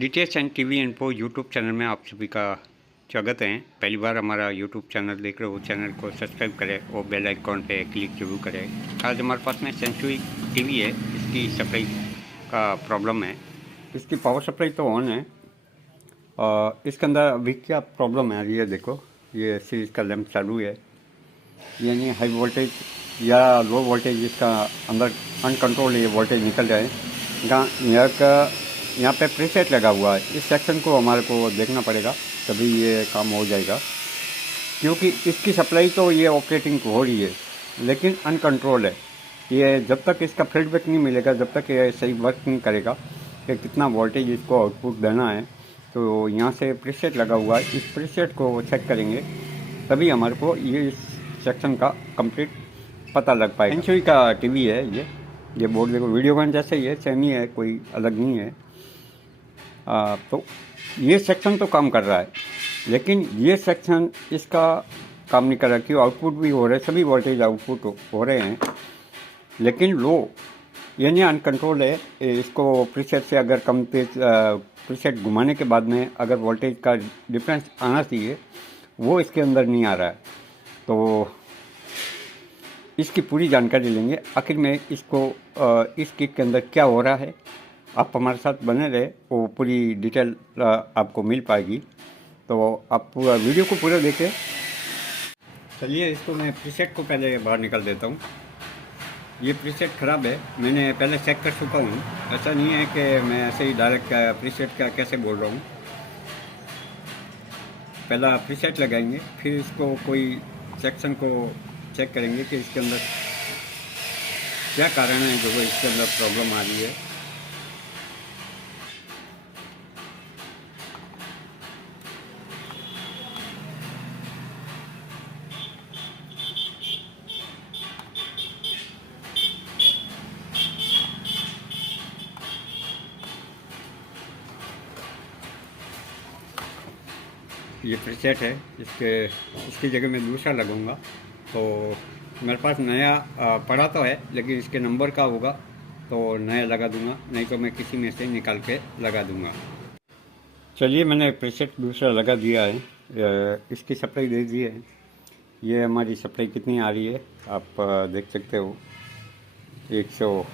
DTH and TV info YouTube channel में आप सभी का स्वागत है। पहली बार हमारा यूट्यूब चैनल देख रहे हो, चैनल को सब्सक्राइब करें और बेल आइकॉन पे क्लिक जरूर करें। आज हमारे पास में सेंचुरी टीवी है, इसकी सप्लाई का प्रॉब्लम है। इसकी पावर सप्लाई तो ऑन है, इसके अंदर अभी क्या प्रॉब्लम है ये देखो, ये सीरीज का लैंप चालू है, यानी हाई वोल्टेज या लो वोल्टेज इसका अंदर अनकंट्रोल ये वोल्टेज निकल जाए। यहाँ पे प्रीसेट लगा हुआ है, इस सेक्शन को हमारे को देखना पड़ेगा तभी ये काम हो जाएगा, क्योंकि इसकी सप्लाई तो ये ऑपरेटिंग हो रही है लेकिन अनकंट्रोल है। ये जब तक इसका फीडबैक नहीं मिलेगा, जब तक ये सही वर्क नहीं करेगा कि कितना वोल्टेज इसको आउटपुट देना है, तो यहाँ से प्रीसेट लगा हुआ है, इस प्रीसेट को चेक करेंगे तभी हमारे को ये इस सेक्शन का कंप्लीट पता लग पाएगा। सेंचुरी का टीवी है ये बोर्ड देखो, वीडियोकॉन जैसे ही है, सेम ही है, कोई अलग नहीं है। तो ये सेक्शन तो काम कर रहा है लेकिन ये सेक्शन इसका काम नहीं कर रहा, क्यों आउटपुट भी हो रहे हैं, सभी वोल्टेज आउटपुट हो रहे हैं लेकिन लो, यानी अनकंट्रोल है। इसको प्रीसेट से अगर कम तेज प्रीसेट घुमाने के बाद में अगर वोल्टेज का डिफरेंस आना चाहिए वो इसके अंदर नहीं आ रहा है। तो इसकी पूरी जानकारी लेंगे आखिर में इसको इस किट के अंदर क्या हो रहा है। आप हमारे साथ बने रहे, वो पूरी डिटेल आपको मिल पाएगी, तो आप पूरा वीडियो को पूरा देखें। चलिए इसको मैं प्रीसेट को पहले बाहर निकाल देता हूँ। ये प्रीसेट ख़राब है, मैंने पहले चेक कर चुका हूँ, ऐसा नहीं है कि मैं ऐसे ही डायरेक्ट प्रीसेट का कैसे बोल रहा हूँ। पहला प्रीसेट लगाएंगे, फिर इसको कोई सेक्शन को चेक करेंगे कि इसके अंदर क्या कारण है जो इसके अंदर प्रॉब्लम आ रही है। ये प्रीसेट है, इसकी जगह मैं दूसरा लगाऊंगा। तो मेरे पास नया पड़ा तो है लेकिन इसके नंबर का होगा तो नया लगा दूंगा, नहीं तो मैं किसी में से निकाल के लगा दूंगा। चलिए मैंने प्रीसेट दूसरा लगा दिया है, इसकी सप्लाई दे दी है। ये हमारी सप्लाई कितनी आ रही है आप देख सकते हो, 110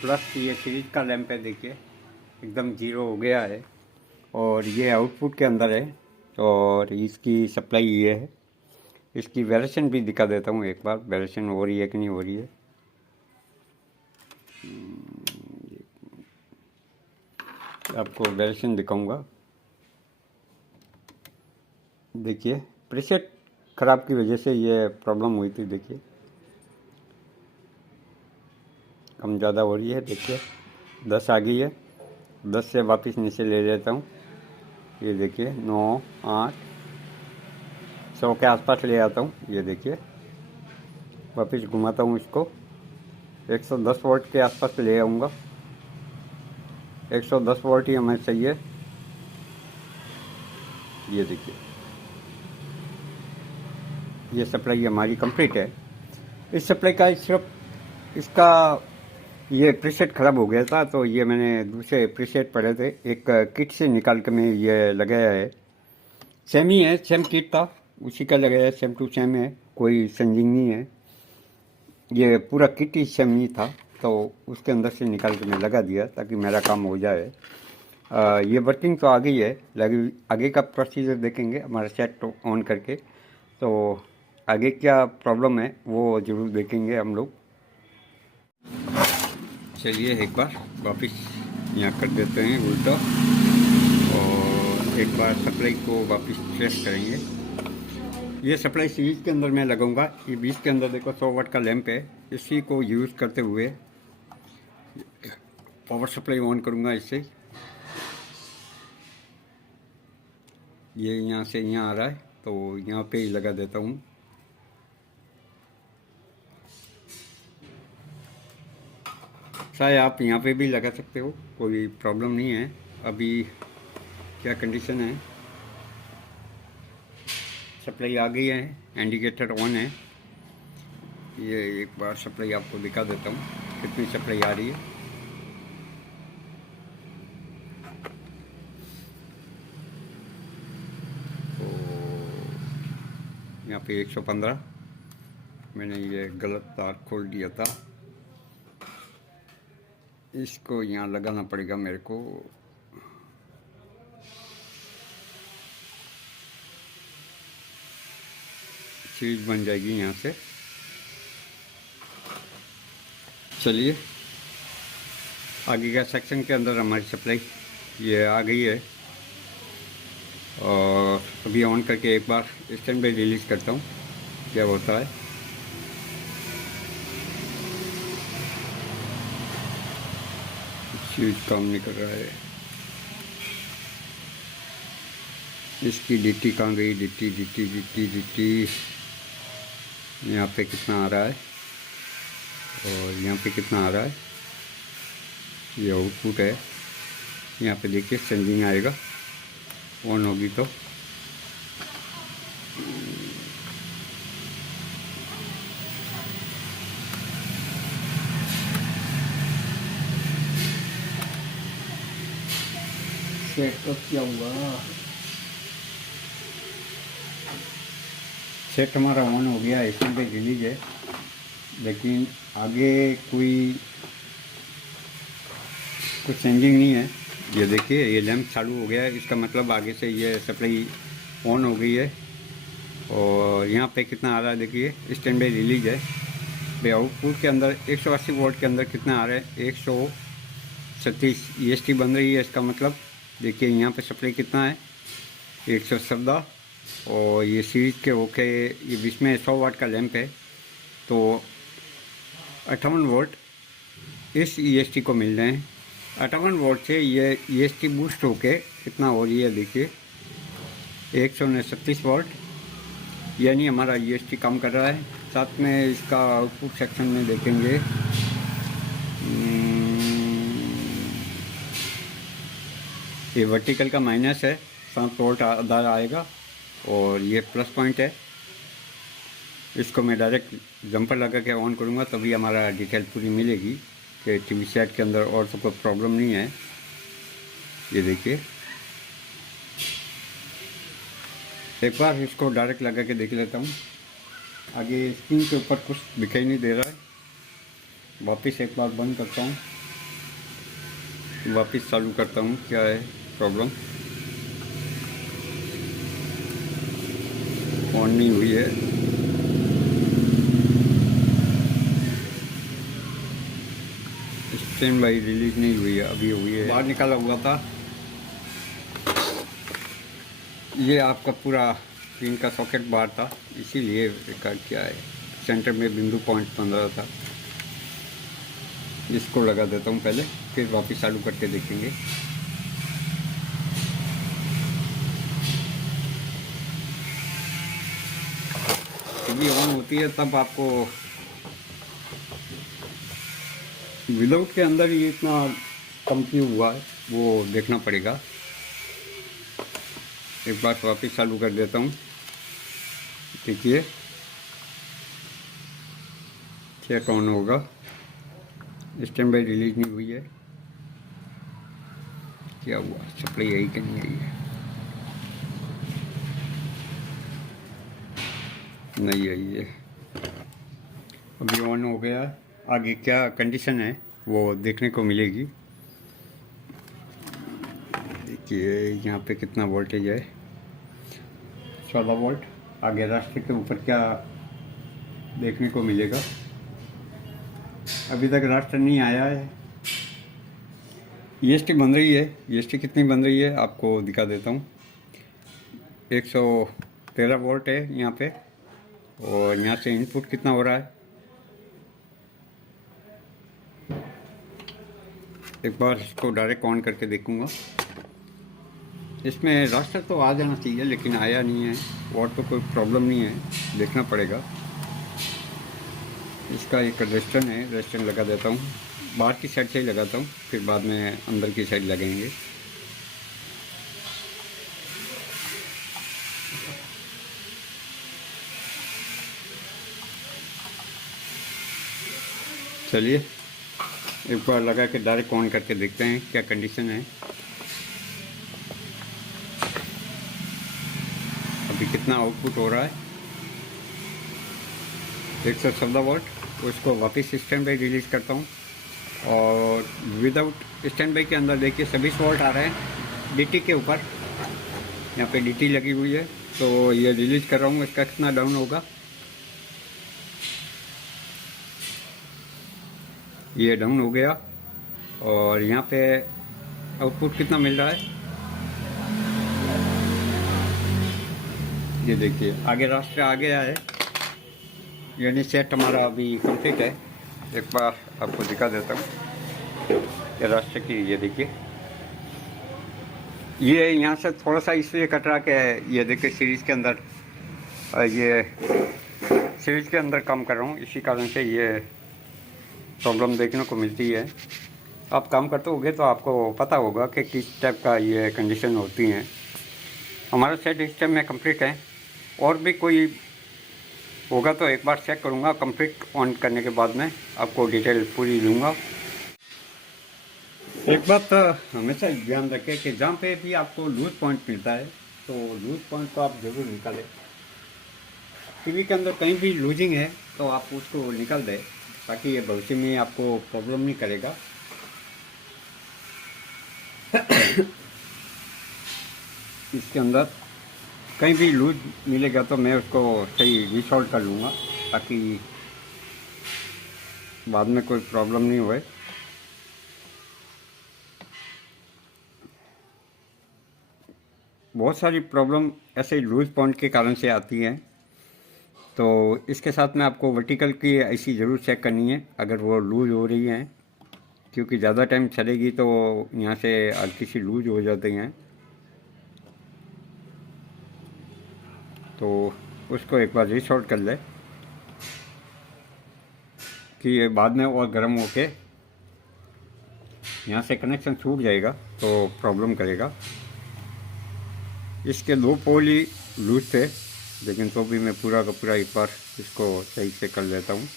प्लस। ये सीरीज का लैंप है, देखिए एकदम ज़ीरो हो गया है और ये आउटपुट के अंदर है और इसकी सप्लाई ये है। इसकी वेरिएशन भी दिखा देता हूँ एक बार, वेरिएशन हो रही है कि नहीं हो रही है। आपको वेरिएशन दिखाऊंगा, देखिए प्रीसेट ख़राब की वजह से ये प्रॉब्लम हुई थी। देखिए कम ज़्यादा हो रही है, देखिए 10 आ गई है, 10 से वापस नीचे ले लेता हूँ। ये देखिए 9, 8, 100 के आसपास ले आता हूँ। ये देखिए वापस घुमाता हूँ इसको, 110 वोल्ट के आसपास ले आऊँगा। 110 वोल्ट ही हमें चाहिए। ये देखिए ये सप्लाई हमारी कंप्लीट है। इस सप्लाई का सिर्फ इसका ये प्रीसेट ख़राब हो गया था, तो ये मैंने दूसरे प्रीसेट पड़े थे, एक किट से निकाल के मैं ये लगाया है। सेम ही है, सेम किट था उसी का लगाया है, सेम टू सेम है, कोई चेंजिंग नहीं है। ये पूरा किट ही सेम ही था, तो उसके अंदर से निकाल के मैं लगा दिया ताकि मेरा काम हो जाए। ये वर्किंग तो आ गई है, लेकिन आगे का प्रोसीजर देखेंगे हमारा सेट तो ऑन करके, तो आगे क्या प्रॉब्लम है वो ज़रूर देखेंगे हम लोग। चलिए एक बार वापस यहाँ कर देते हैं उल्टा और एक बार सप्लाई को वापस टेस्ट करेंगे। ये सप्लाई सीरीज के अंदर मैं लगाऊंगा। ये 20 के अंदर देखो 100 वाट का लैंप है, इसी को यूज़ करते हुए पावर सप्लाई ऑन करूंगा इससे। ये यहाँ से यहाँ आ रहा है तो यहाँ पे ही लगा देता हूँ। चाहे आप यहाँ पे भी लगा सकते हो, कोई प्रॉब्लम नहीं है। अभी क्या कंडीशन है, सप्लाई आ गई है, इंडिकेटर ऑन है। ये एक बार सप्लाई आपको दिखा देता हूँ कितनी सप्लाई आ रही है। यहाँ पे 115। मैंने ये गलत तार खोल दिया था, इसको यहाँ लगाना पड़ेगा मेरे को। चीज़ बन जाएगी यहाँ से। चलिए आगे का सेक्शन के अंदर हमारी सप्लाई ये आ गई है, और अभी ऑन करके एक बार स्टैंड बाई रिलीज़ करता हूँ क्या होता है। चीज़ काम नहीं कर रहा है। इसकी डिट्टी कहाँ गई? डिट्टी डिट्टी डिट्टी डिट्टी यहाँ पे कितना आ रहा है और यहाँ पे कितना आ रहा है? ये आउटपुट है। यहाँ पे देखिए सेंडिंग आएगा, ऑन होगी तो। सेट क्या हुआ? सेट हमारा ऑन हो गया, इसमें पे रिलीज है, लेकिन आगे कुछ चेंजिंग नहीं है। ये देखिए ये लैंप चालू हो गया है, इसका मतलब आगे से ये सप्लाई ऑन हो गई है। और यहाँ पे कितना आ रहा है देखिए, स्टैंड बाई रिलीज है। भाई आउटपुट के अंदर 180 वोल्ट के अंदर कितना आ रहा है? 136 EST बन रही है। इसका मतलब देखिए यहाँ पे सप्लाई कितना है? 114। और ये सीरीज के होके ये बीच में 100 वाट का लैंप है, तो 58 वोल्ट इस EST को मिल रहे हैं। 58 वोल्ट से ये EST बूस्ट होके कितना हो रही है देखिए, 139 वोल्ट, यानी हमारा EST काम कर रहा है। साथ में इसका आउटपुट सेक्शन में देखेंगे, ये वर्टिकल का माइनस है, 7 वोल्ट आधार आएगा, और ये प्लस पॉइंट है। इसको मैं डायरेक्ट जंपर लगा के ऑन करूँगा तभी हमारा डिटेल पूरी मिलेगी कि टीवी सेट के अंदर और तो कोई प्रॉब्लम नहीं है। ये देखिए एक बार इसको डायरेक्ट लगा के देख लेता हूँ। आगे स्क्रीन के ऊपर कुछ दिखाई नहीं दे रहा है। वापस एक बार बंद करता हूँ, वापस चालू करता हूँ, क्या है प्रॉब्लम? ऑन नहीं हुई है। स्टैंड बाई रिलीज नहीं हुई है, अभी हुई है। बाहर निकाला हुआ था। ये आपका पूरा पिन का सॉकेट बाहर था, इसीलिए रिकॉर्ड किया है। सेंटर में बिंदु पॉइंट 15 था। इसको लगा देता हूँ पहले, फिर वापस चालू करके देखेंगे। जब ये ऑन होती है तब आपको विदाउट के अंदर ये इतना कम क्यों हुआ है वो देखना पड़ेगा। एक बार वापस चालू कर देता हूँ। देखिए चेक ऑन होगा, स्टैंड बाई रिलीज नहीं हुई है। क्या हुआ? सप्लाई आई कि नहीं आई है? नहीं आई है। अभी ऑन हो गया। आगे क्या कंडीशन है वो देखने को मिलेगी। देखिए यहाँ पे कितना वोल्टेज है, 14 वोल्ट। आगे रास्ते के ऊपर क्या देखने को मिलेगा? अभी तक रास्ता नहीं आया है। EST बन रही है। EST कितनी बन रही है आपको दिखा देता हूँ। 113 वोल्ट है यहाँ पे, और यहाँ से इनपुट कितना हो रहा है? एक बार इसको डायरेक्ट ऑन करके देखूँगा। इसमें रास्टर तो आ जाना चाहिए, लेकिन आया नहीं है। और तो कोई प्रॉब्लम नहीं है, देखना पड़ेगा। इसका एक रेस्टन है, रेस्टन लगा देता हूँ। बाहर की साइड से ही लगाता हूँ, फिर बाद में अंदर की साइड लगाएंगे। चलिए एक बार लगा के डायरेक्ट ऑन करके देखते हैं क्या कंडीशन है। अभी कितना आउटपुट हो रहा है? 114 वोल्ट, उसको वापस स्टैंड बाई रिलीज़ करता हूँ। और विदाउट स्टैंड बाई के अंदर देखिए 26 वोल्ट आ रहे हैं डीटी के ऊपर, यहाँ पे डीटी लगी हुई है। तो ये रिलीज़ कर रहा हूँ, इसका कितना डाउन होगा, ये डाउन हो गया। और यहाँ पे आउटपुट कितना मिल रहा है, ये देखिए आगे रास्ते आ गया है, यानी सेट हमारा अभी कंप्लीट है। एक बार आपको दिखा देता हूँ ये रास्ते की, ये देखिए ये यहाँ से थोड़ा सा इसलिए कट रहा कि ये देखिए सीरीज़ के अंदर, ये सीरीज़ के अंदर काम कर रहा हूँ, इसी कारण से ये प्रॉब्लम देखने को मिलती है। आप काम करते होगे तो आपको पता होगा कि किस टाइप का ये कंडीशन होती हैं। हमारा सेट इस टाइम में कंप्लीट है, और भी कोई होगा तो एक बार चेक करूँगा, कंप्लीट ऑन करने के बाद में आपको डिटेल पूरी दूँगा। एक बात तो हमेशा ध्यान रखें कि जहाँ पे भी आपको लूज पॉइंट मिलता है तो लूज पॉइंट को आप ज़रूर निकालें। टीवी के अंदर कहीं भी लूजिंग है तो आप उसको निकाल दें, ताकि ये भविष्य में आपको प्रॉब्लम नहीं करेगा। इसके अंदर कहीं भी लूज मिलेगा तो मैं उसको सही रिसॉल्व कर लूँगा, ताकि बाद में कोई प्रॉब्लम नहीं होए। बहुत सारी प्रॉब्लम ऐसे लूज पॉइंट के कारण से आती हैं, तो इसके साथ में आपको वर्टिकल की ऐसी ज़रूर चेक करनी है अगर वो लूज हो रही हैं, क्योंकि ज़्यादा टाइम चलेगी तो यहाँ से हल्की सी लूज हो जाती हैं। तो उसको एक बार रिसॉर्ट कर ले कि ये बाद में और गर्म होके यहाँ से कनेक्शन छूट जाएगा तो प्रॉब्लम करेगा। इसके 2 पोल ही लूज थे, लेकिन तो भी मैं पूरा का पूरा एक बार इसको सही से कर लेता हूँ।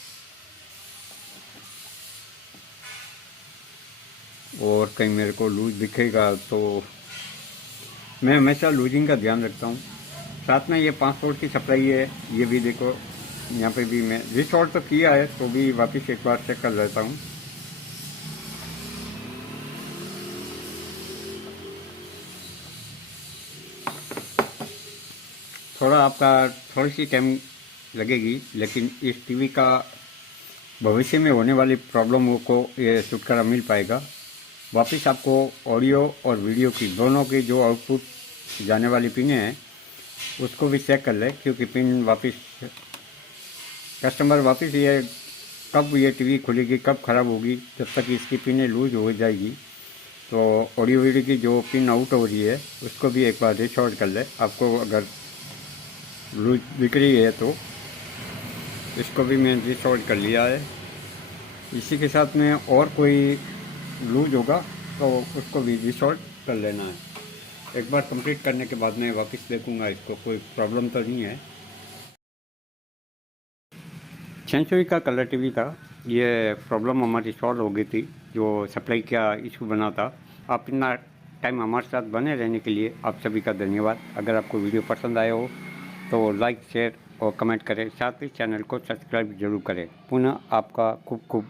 और कहीं मेरे को लूज दिखेगा तो मैं हमेशा लूजिंग का ध्यान रखता हूँ। साथ में ये 5 वोल्ट की सप्लाई है, ये भी देखो यहाँ पे भी मैं रिसॉल्व तो किया है, तो भी वापस एक बार चेक कर लेता हूँ। थोड़ा आपका थोड़ी सी टाइम लगेगी, लेकिन इस टीवी का भविष्य में होने वाली प्रॉब्लमों को ये छुटकारा मिल पाएगा। वापस आपको ऑडियो और वीडियो की दोनों की जो आउटपुट जाने वाली पिनें हैं उसको भी चेक कर ले, क्योंकि पिन वापस कस्टमर वापस ये कब ये टीवी खुलेगी, कब ख़राब होगी, जब तक इसकी पिनें लूज हो जाएगी तो ऑडियो वीडियो की जो पिन आउट हो रही है उसको भी एक बार रिसॉर्ट कर ले। आपको अगर लूज दिख रही है तो इसको भी मैंने रिसॉल्व कर लिया है। इसी के साथ में और कोई लूज होगा तो उसको भी रिसॉल्व कर लेना है। एक बार कंप्लीट करने के बाद में वापस देखूंगा इसको, कोई प्रॉब्लम तो नहीं है। सेंचुरी का कलर टीवी था, ये प्रॉब्लम हमारी सॉल्व हो गई थी, जो सप्लाई का इशू बना था। आप इतना टाइम हमारे साथ बने रहने के लिए आप सभी का धन्यवाद। अगर आपको वीडियो पसंद आया हो तो लाइक, शेयर और कमेंट करें, साथ ही चैनल को सब्सक्राइब जरूर करें। पुनः आपका खूब खूब